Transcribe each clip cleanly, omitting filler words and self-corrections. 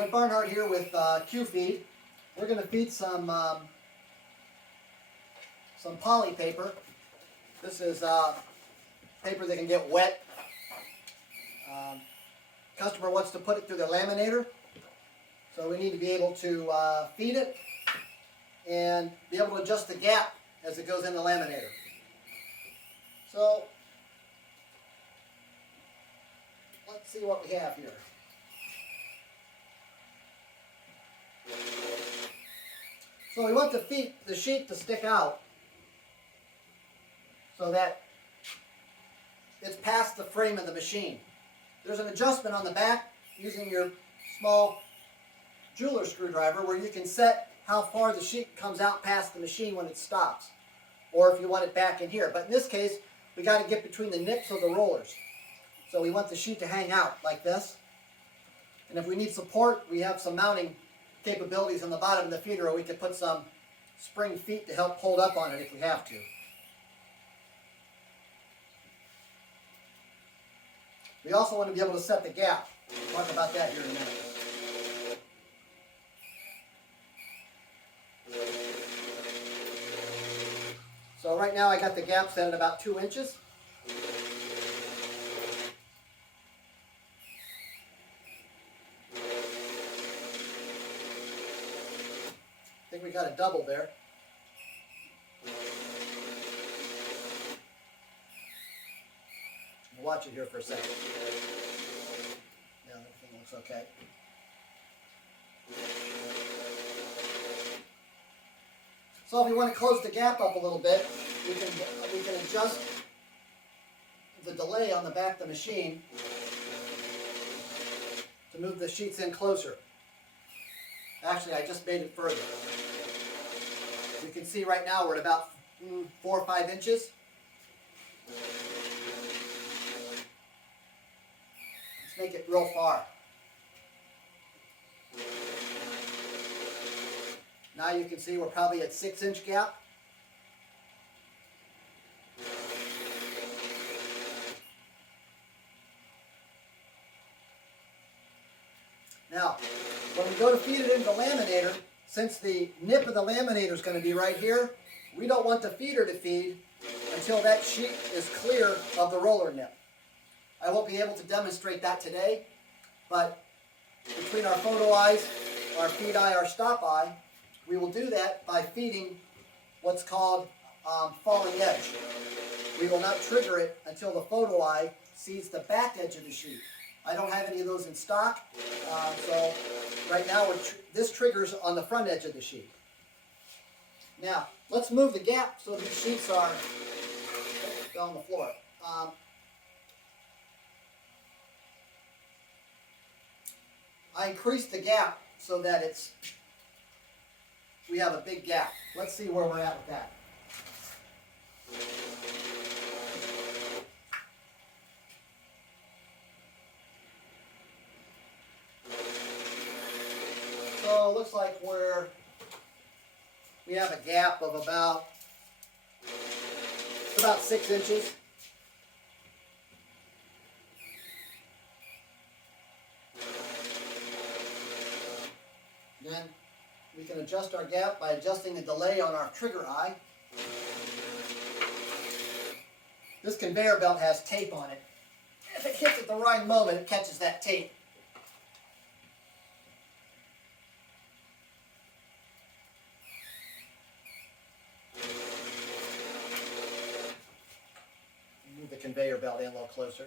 Brent Barnhart here with Q-Feed. We're going to feed some poly paper. This is paper that can get wet. Customer wants to put it through the laminator, so we need to be able to feed it and be able to adjust the gap as it goes in the laminator. So let's see what we have here. So we want the sheet to stick out so that it's past the frame of the machine. There's an adjustment on the back using your small jeweler screwdriver where you can set how far the sheet comes out past the machine when it stops, or if you want it back in here. But in this case, we got to get between the nips of the rollers. So we want the sheet to hang out like this. And if we need support, we have some mounting capabilities on the bottom of the feeder, or we could put some spring feet to help hold up on it if we have to. We also want to be able to set the gap. We'll talk about that here in a minute. So right now I got the gap set at about 2 inches. I think we got a double there. We'll watch it here for a second. Yeah, everything looks okay. So if we want to close the gap up a little bit, we can adjust the delay on the back of the machine to move the sheets in closer. Actually, I just made it further. You can see right now we're at about 4 or 5 inches. Let's make it real far. Now you can see we're probably at 6-inch gap. Now, when we go to feed it into the laminator, since the nip of the laminator is going to be right here, we don't want the feeder to feed until that sheet is clear of the roller nip. I won't be able to demonstrate that today, but between our photo eyes, our feed eye, our stop eye, we will do that by feeding what's called falling edge. We will not trigger it until the photo eye sees the back edge of the sheet. I don't have any of those in stock, so right now this triggers on the front edge of the sheet. Now, let's move the gap so these sheets are on the floor. I increased the gap so that we have a big gap. Let's see where we're at with that. So it looks like we have a gap of about 6 inches. Then we can adjust our gap by adjusting the delay on our trigger eye. This conveyor belt has tape on it. If it hits at the right moment, it catches that tape. Move the conveyor belt in a little closer.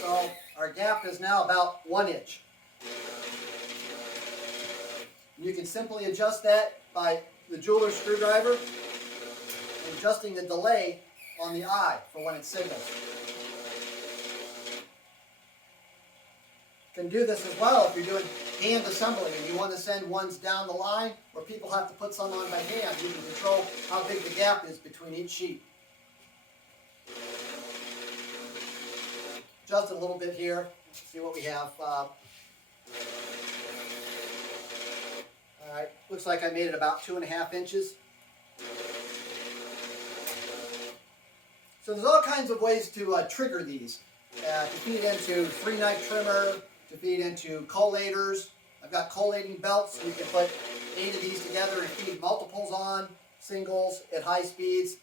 So our gap is now about 1 inch. You can simply adjust that by the jeweler's screwdriver and adjusting the delay on the eye for when it signals. You can do this as well if you're doing hand assembly and you want to send ones down the line where people have to put some on by hand. You can control how big the gap is between each sheet. Adjust it a little bit here. See what we have. Alright, looks like I made it about 2.5 inches. So there's all kinds of ways to trigger these. To feed into 3-knife trimmer, to feed into collators. I've got collating belts. You can put 8 of these together and feed multiples on, singles at high speeds.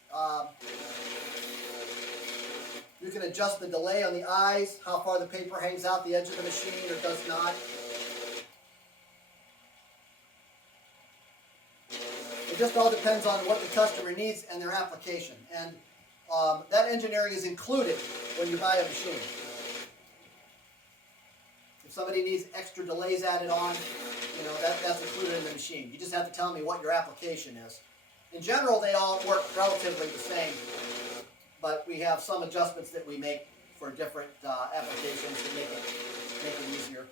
You can adjust the delay on the eyes, how far the paper hangs out the edge of the machine or does not. It just all depends on what the customer needs and their application. And that engineering is included when you buy a machine. If somebody needs extra delays added on, you know, that's included in the machine. You just have to tell me what your application is. In general, they all work relatively the same, but we have some adjustments that we make for different applications to make it easier.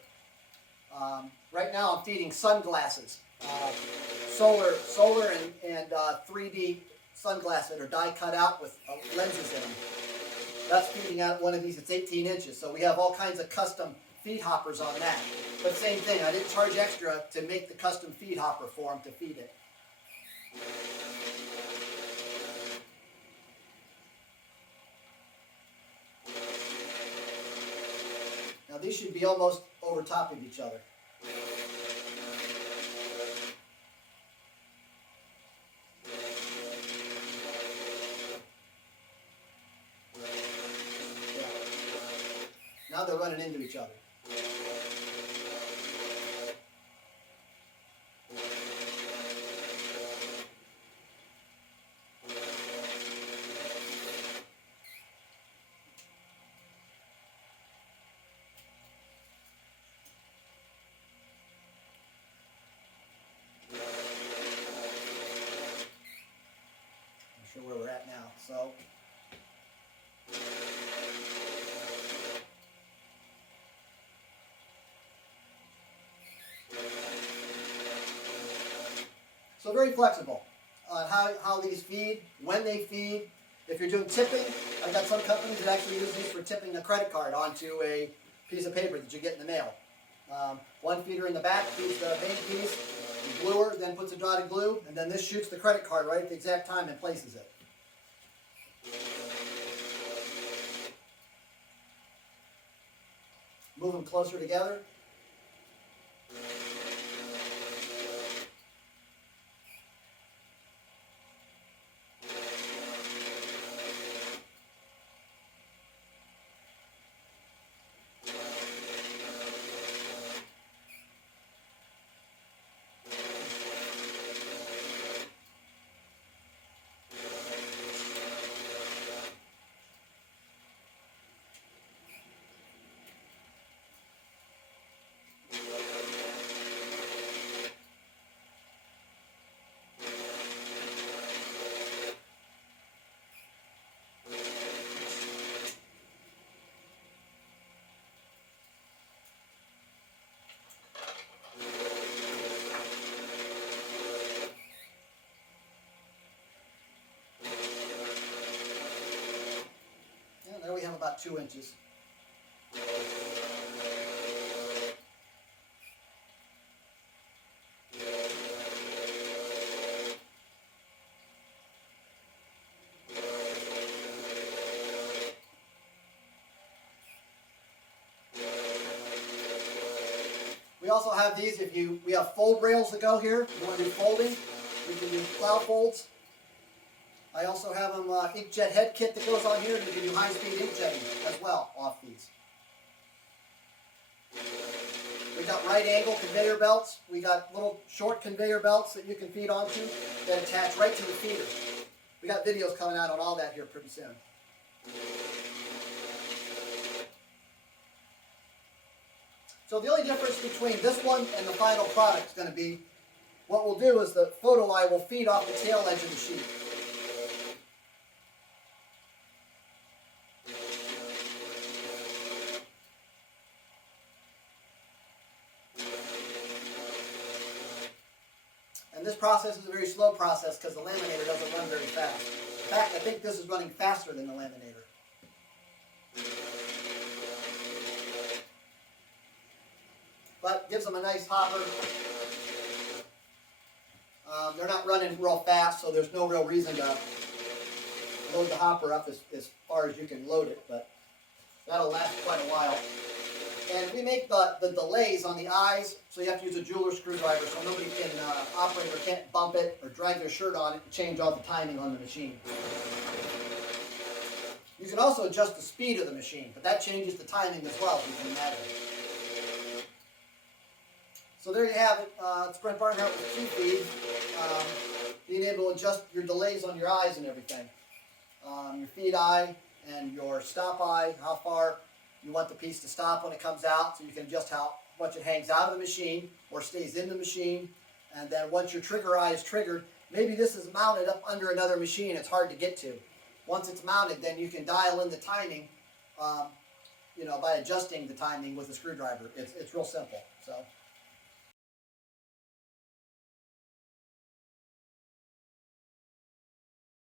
Right now, I'm feeding sunglasses, solar and 3D sunglasses that are die cut out with lenses in them. That's feeding out one of these. It's 18 inches, so we have all kinds of custom feed hoppers on that. But same thing, I didn't charge extra to make the custom feed hopper for them to feed it. Now these should be almost over top of each other. Now they're running into each other. Where we're at now. So very flexible on how these feed, when they feed. If you're doing tipping, I've got some companies that actually use these for tipping a credit card onto a piece of paper that you get in the mail. One feeder in the back feeds the main piece, the gluer then puts a dotted glue, and then this shoots the credit card right at the exact time and places it. Move them closer together. There we have about 2 inches. We also have these, we have fold rails that go here. You want to do folding, we can do plow folds. I also have them inkjet head kit that goes on here, and you can do high-speed inkjetting as well off these. We got right angle conveyor belts. We got little short conveyor belts that you can feed onto that attach right to the feeder. We got videos coming out on all that here pretty soon. So the only difference between this one and the final product is going to be, what we'll do is the photo eye will feed off the tail edge of the sheet. And this process is a very slow process because the laminator doesn't run very fast. In fact, I think this is running faster than the laminator. But gives them a nice hopper. They're not running real fast, so there's no real reason to load the hopper up as far as you can load it, but that'll last quite a while. And we make the delays on the eyes, so you have to use a jeweler screwdriver so nobody can, operator can't bump it or drag their shirt on it and change all the timing on the machine. You can also adjust the speed of the machine, but that changes the timing as well, as you can imagine. So there you have it. It's Brent Barnhart with Q-Feed. Being able to adjust your delays on your eyes and everything. Your feed eye and your stop eye, how far you want the piece to stop when it comes out, so you can adjust how much it hangs out of the machine or stays in the machine. And then once your trigger eye is triggered, maybe this is mounted up under another machine it's hard to get to. Once it's mounted, then you can dial in the timing, by adjusting the timing with a screwdriver. It's real simple. So